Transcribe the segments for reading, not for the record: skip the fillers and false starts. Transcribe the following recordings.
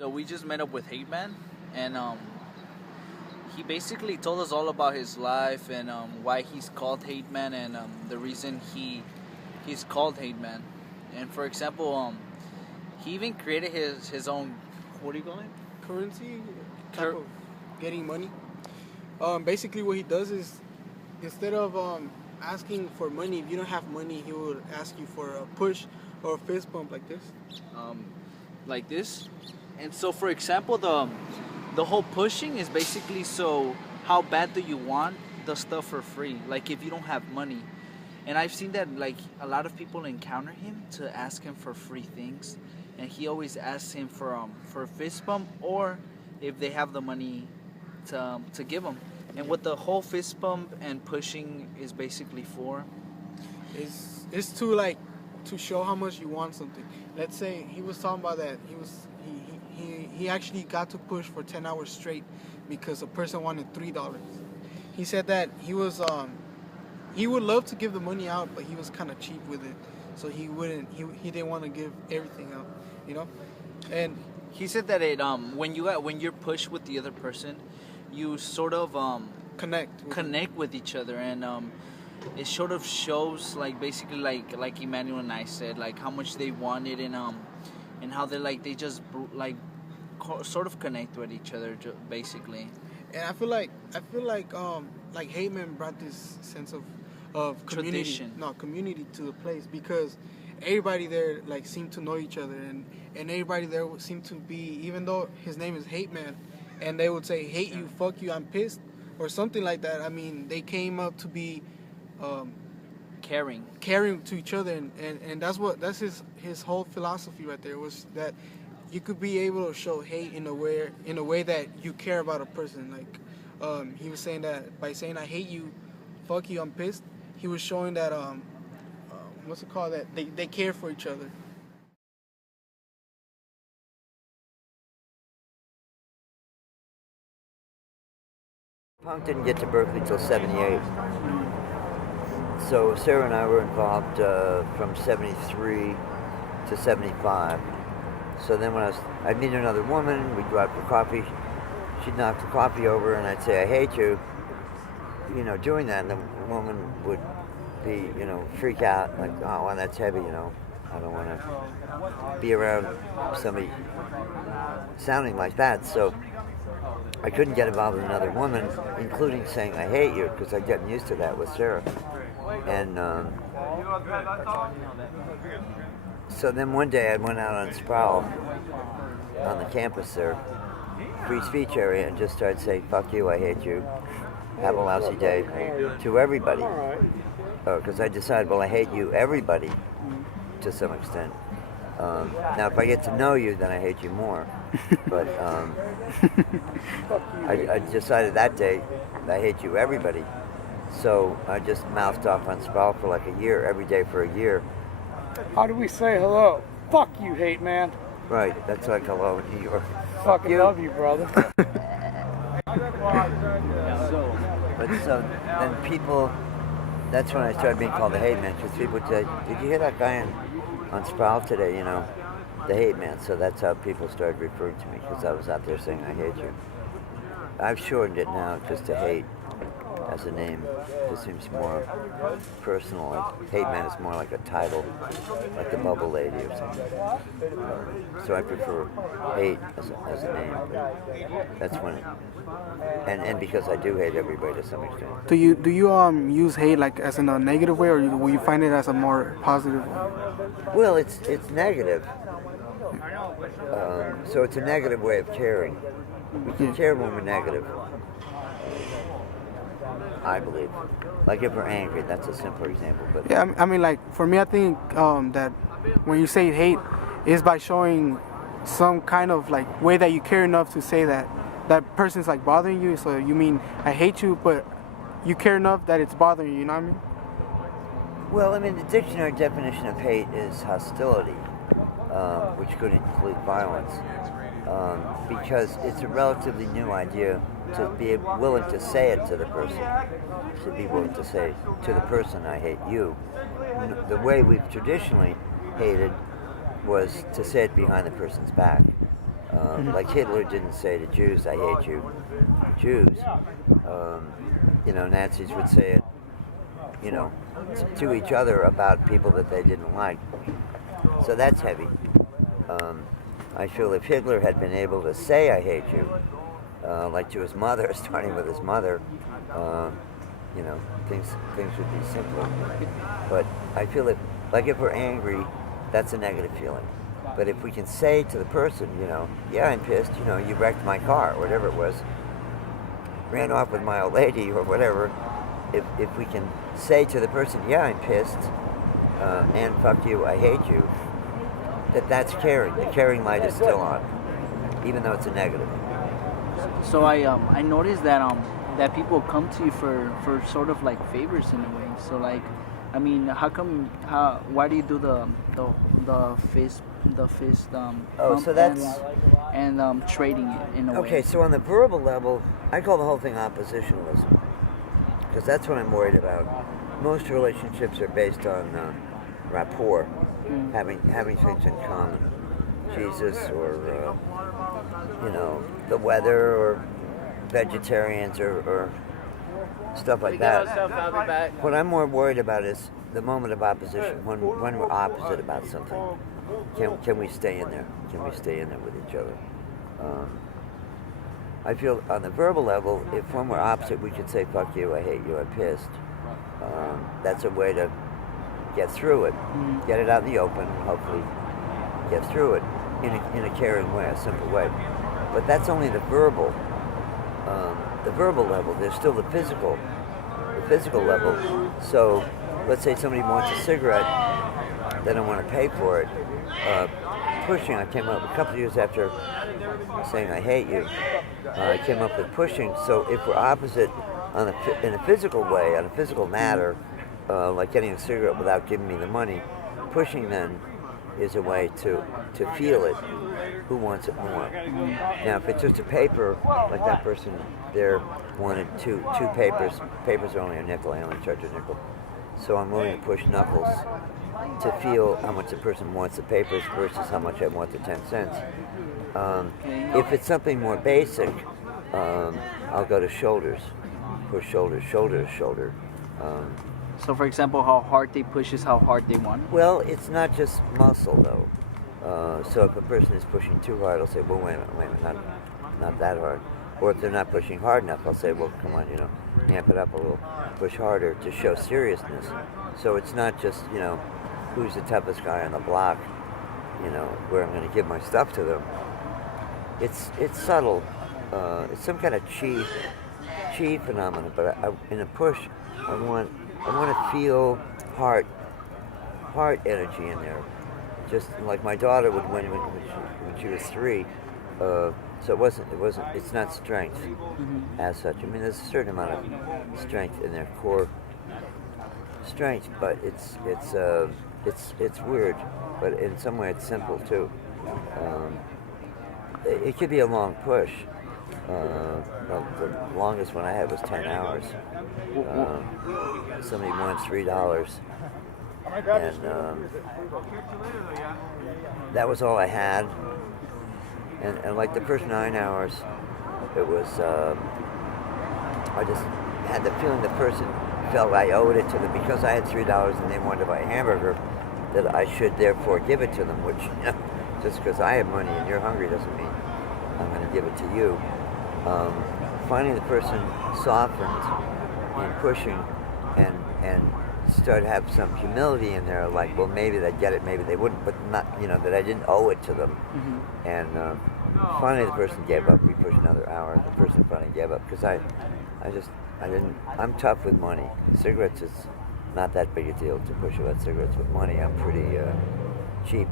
So we just met up with Hate Man, and he basically told us all about his life and why he's called Hate Man and the reason he's called Hate Man. And for example, he even created his own, what do you call it? Currency type of getting money. Basically, what he does is instead of asking for money, if you don't have money, he will ask you for a push or a fist bump like this. Like this. And so, for example, the whole pushing is basically so how bad do you want the stuff for free? Like if you don't have money. And I've seen that like a lot of people encounter him to ask him for free things, and he always asks him for a fist bump or if they have the money to give him. And what the whole fist bump and pushing is basically for is to show how much you want something. Let's say he was talking about that he actually got to push for 10 hours straight because a person wanted $3. He said that he would love to give the money out, but he was kind of cheap with it, so he didn't want to give everything out, you know. And he said that when you're pushed with the other person, you sort of connect with each other, and it sort of shows like basically like Emmanuel and I said, like how much they wanted and how they just sort of connect with each other basically. And I feel like Hate Man brought this sense of community, community to the place, because everybody there like seemed to know each other, and everybody there seemed to be, even though his name is Hate Man, and they would say hate you, fuck you, I'm pissed, or something like that. I mean, they came up to be caring to each other, and that's his whole philosophy right there, was that you could be able to show hate in a way that you care about a person. Like he was saying that by saying I hate you, fuck you, I'm pissed, he was showing that what's it called, that they care for each other. Punk didn't get to Berkeley till 78. So Sarah and I were involved from 73 to 75. So then when I'd meet another woman, we'd go out for coffee, she'd knock the coffee over and I'd say, I hate you, doing that, and the woman would be, freak out, like, oh, well, that's heavy, I don't want to be around somebody sounding like that. So I couldn't get involved with another woman, including saying I hate you, because I'd gotten used to that with Sarah. And so then one day I went out on Sproul, on the campus there, free speech area, and just started saying, fuck you, I hate you, have a lousy day, to everybody. Because I decided, well, I hate you, everybody, to some extent. Now, if I get to know you, then I hate you more. But I decided that day, I hate you, everybody. So I just mouthed off on Sproul for like a year, every day for a year. How do we say hello? Fuck you, Hate Man. Right, that's like hello in New York. Fucking love you, brother. So then people, that's when I started being called the Hate Man, because people would say, did you hear that guy on Sproul today, the Hate Man? So that's how people started referring to me, because I was out there saying I hate you. I've shortened it now just to Hate as a name. It seems more personal. Like Hate Man is more like a title, like the Bubble Lady or something. So I prefer Hate as a name. But that's when it, and because I do hate everybody to some extent. Do you use hate like as in a negative way, or will you find it as a more positive one? Well, it's negative. So it's a negative way of caring. We can care when we're negative, I believe. Like if we're angry, that's a simpler example. But yeah, I mean, like for me, I think that when you say hate, is by showing some kind of like way that you care enough to say that person's like bothering you. So you mean I hate you, but you care enough that it's bothering you. You know what I mean? Well, I mean, the dictionary definition of hate is hostility, which could include violence, because it's a relatively new idea to be willing to say it to the person, to be willing to say to the person, I hate you. The way we've traditionally hated was to say it behind the person's back. Like Hitler didn't say to Jews, "I hate you." Jews, Nazis would say it, to each other about people that they didn't like. So that's heavy. I feel if Hitler had been able to say "I hate you," like to his mother, starting with his mother, things would be simpler. But I feel if we're angry, that's a negative feeling. But if we can say to the person, "Yeah, I'm pissed. You wrecked my car," or whatever it was, ran off with my old lady, or whatever. If we can say to the person, "Yeah, I'm pissed, and fuck you, I hate you," that's caring. The caring light is still on, even though it's a negative. So I noticed that people come to you for sort of like favors in a way. So like, I mean, why do you do the fist So that's and trading it in a way? okay. So on the verbal level, I call the whole thing oppositionalism, because that's what I'm worried about. Most relationships are based on rapport, having things in common, Jesus, or the weather, or vegetarians, or stuff like that. What I'm more worried about is the moment of opposition, when we're opposite about something. Can we stay in there? Can we stay in there with each other? I feel on the verbal level, if when we're opposite, we could say "fuck you, I hate you, I'm pissed." That's a way to get through it, get it out in the open, and hopefully get through it in a caring way, a simple way. But that's only the verbal level. There's still the physical level. So let's say somebody wants a cigarette, they don't want to pay for it. Pushing, I came up a couple of years after saying "I hate you," I came up with pushing. So if we're opposite in a physical way, on a physical matter, like getting a cigarette without giving me the money, pushing then is a way to feel it. Who wants it more? Now, if it's just a paper, like that person there wanted two papers. Papers are only a nickel. I only charge a nickel. So I'm willing to push knuckles to feel how much the person wants the papers versus how much I want the 10 cents. If it's something more basic, I'll go to shoulders. Push shoulder to shoulder. So for example, how hard they push is how hard they want? Well, it's not just muscle though. So if a person is pushing too hard, I'll say, "Well, wait a minute, not that hard." Or if they're not pushing hard enough, I'll say, "Well, come on, amp it up a little, push harder," to show seriousness. So it's not just, who's the toughest guy on the block, where I'm going to give my stuff to them. It's subtle. It's some kind of chi phenomenon. But in a push, I want to feel heart energy in there. Just like my daughter would win when she was 3. So it's not strength as such. I mean, there's a certain amount of strength in their core strength, but it's weird. But in some way, it's simple too. It could be a long push. The longest one I had was 10 hours. Somebody won $3. And that was all I had. And like the first 9 hours, it was, I just had the feeling the person felt I owed it to them because I had $3 and they wanted to buy a hamburger, that I should therefore give it to them, which, just because I have money and you're hungry doesn't mean I'm going to give it to you. Finding the person softened in pushing and started to have some humility in there, like, well, maybe they'd get it, maybe they wouldn't, but not, that I didn't owe it to them. And finally the person gave up. We pushed another hour. The person finally gave up because I'm tough with money. Cigarettes is not that big a deal to push about cigarettes. With money, I'm pretty cheap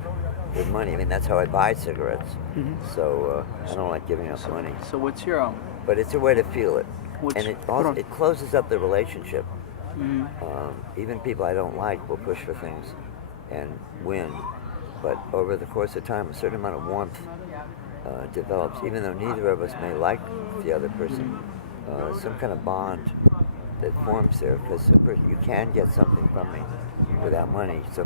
with money. I mean, that's how I buy cigarettes. So I don't like giving up money. So what's your But it's a way to feel it, and it closes up the relationship. Even people I don't like will push for things and win, but over the course of time, a certain amount of warmth develops, even though neither of us may like the other person. Some kind of bond that forms there, because you can get something from me without money. So